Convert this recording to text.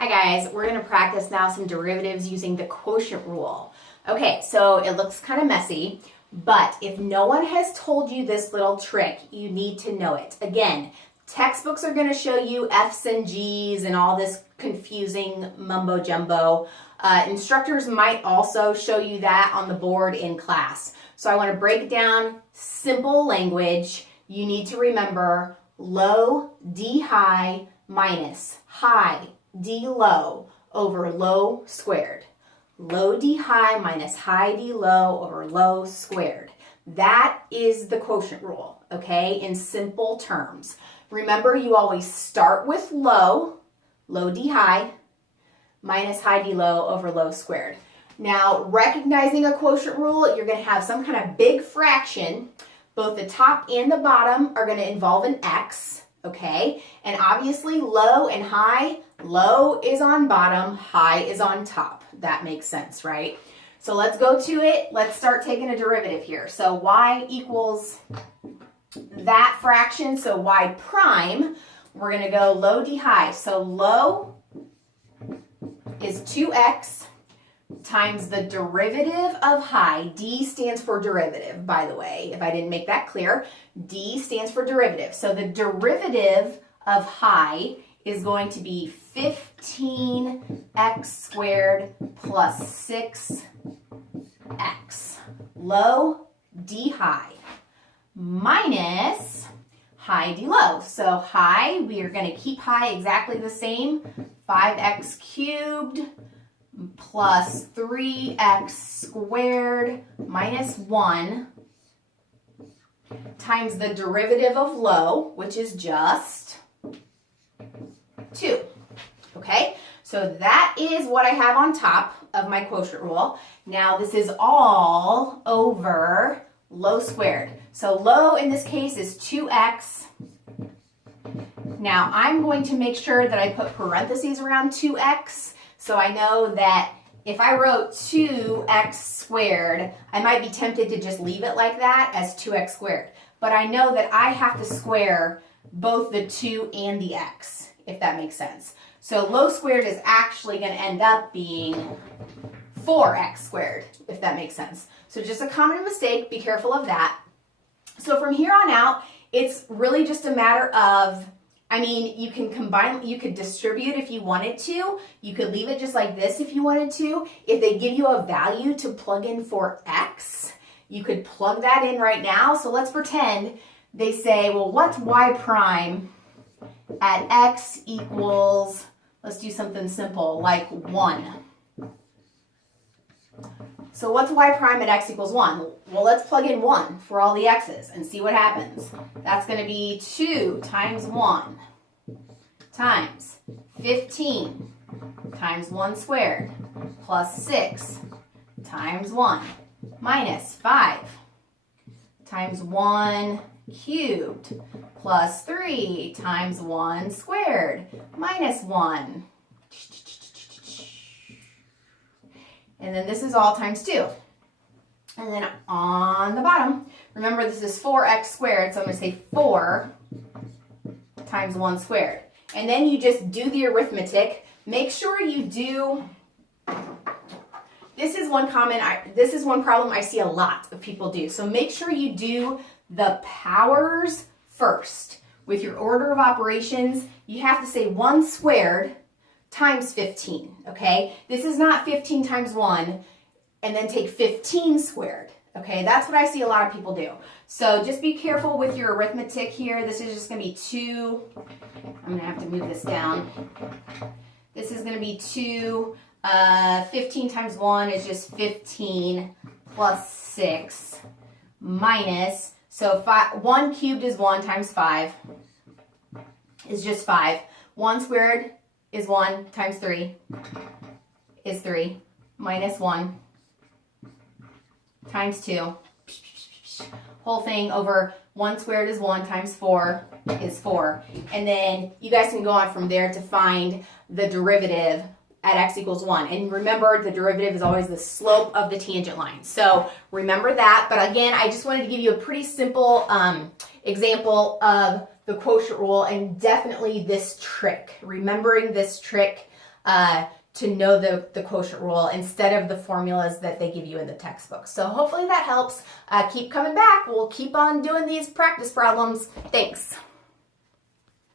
Hi guys, we're going to practice now some derivatives using the quotient rule. Okay, so it looks kind of messy, but if no one has told you this little trick, you need to know it. Again, textbooks are going to show you F's and G's and all this confusing mumbo jumbo. Instructors might also show you that on the board in class. So I want to break down simple language. You need to remember low D high minus high D low over low squared. Low D high minus high D low over low squared. That is the quotient rule, okay, in simple terms. Remember, you always start with low D high, minus high D low over low squared. Now, recognizing a quotient rule, you're going to have some kind of big fraction. Both the top and the bottom are going to involve an x, okay? And obviously, low and high, low is on bottom, high is on top. That makes sense, right? So let's go to it. Let's start taking a derivative here. So y equals that fraction, so y prime. We're going to go low D high. So low is 2x times the derivative of high. D stands for derivative, by the way, if I didn't make that clear. D stands for derivative. So the derivative of high is going to be 15x squared plus 6x. Low D high minus high D low. So high, we are going to keep high exactly the same. 5x cubed plus 3x squared minus 1 times the derivative of low, which is just 2. Okay, so that is what I have on top of my quotient rule. Now this is all over low squared. So low in this case is 2x. Now I'm going to make sure that I put parentheses around 2x. So I know that if I wrote 2x squared, I might be tempted to just leave it like that as 2x squared. But I know that I have to square both the 2 and the x, if that makes sense. So low squared is actually going to end up being 4x squared, if that makes sense. So just a common mistake, be careful of that. So from here on out, it's really just a matter of, I mean, you can combine, you could distribute if you wanted to. You could leave it just like this if you wanted to. If they give you a value to plug in for x, you could plug that in right now. So let's pretend they say, well, what's y prime at x equals, let's do something simple, like 1. So what's y prime at x equals 1? Well, let's plug in 1 for all the x's and see what happens. That's going to be 2 times 1 times 15 times 1 squared plus 6 times 1 minus 5 times 1 cubed plus 3 times 1 squared minus 1. And then this is all times 2. And then on the bottom, remember this is 4x squared, so I'm going to say 4 times 1 squared. And then you just do the arithmetic. Make sure you do, this is one problem I see a lot of people do. So make sure you do the powers first. With your order of operations, you have to say 1 squared times 15, okay? This is not 15 times 1 and then take 15 squared, okay? That's what I see a lot of people do. So just be careful with your arithmetic here. This is just going to be 2. I'm going to have to move this down. This is going to be 2. 15 times 1 is just 15 plus 6 minus, so 1 cubed is 1 times 5 is just 5. 1 squared is 1 times 3 is 3 minus 1 times 2. Whole thing over 1 squared is 1 times 4 is 4. And then you guys can go on from there to find the derivative at x equals 1. And remember, the derivative is always the slope of the tangent line. So remember that. But again, I just wanted to give you a pretty simple example of the quotient rule, and definitely this trick. Remembering this trick to know the quotient rule instead of the formulas that they give you in the textbook. So hopefully that helps. Keep coming back. We'll keep on doing these practice problems. Thanks.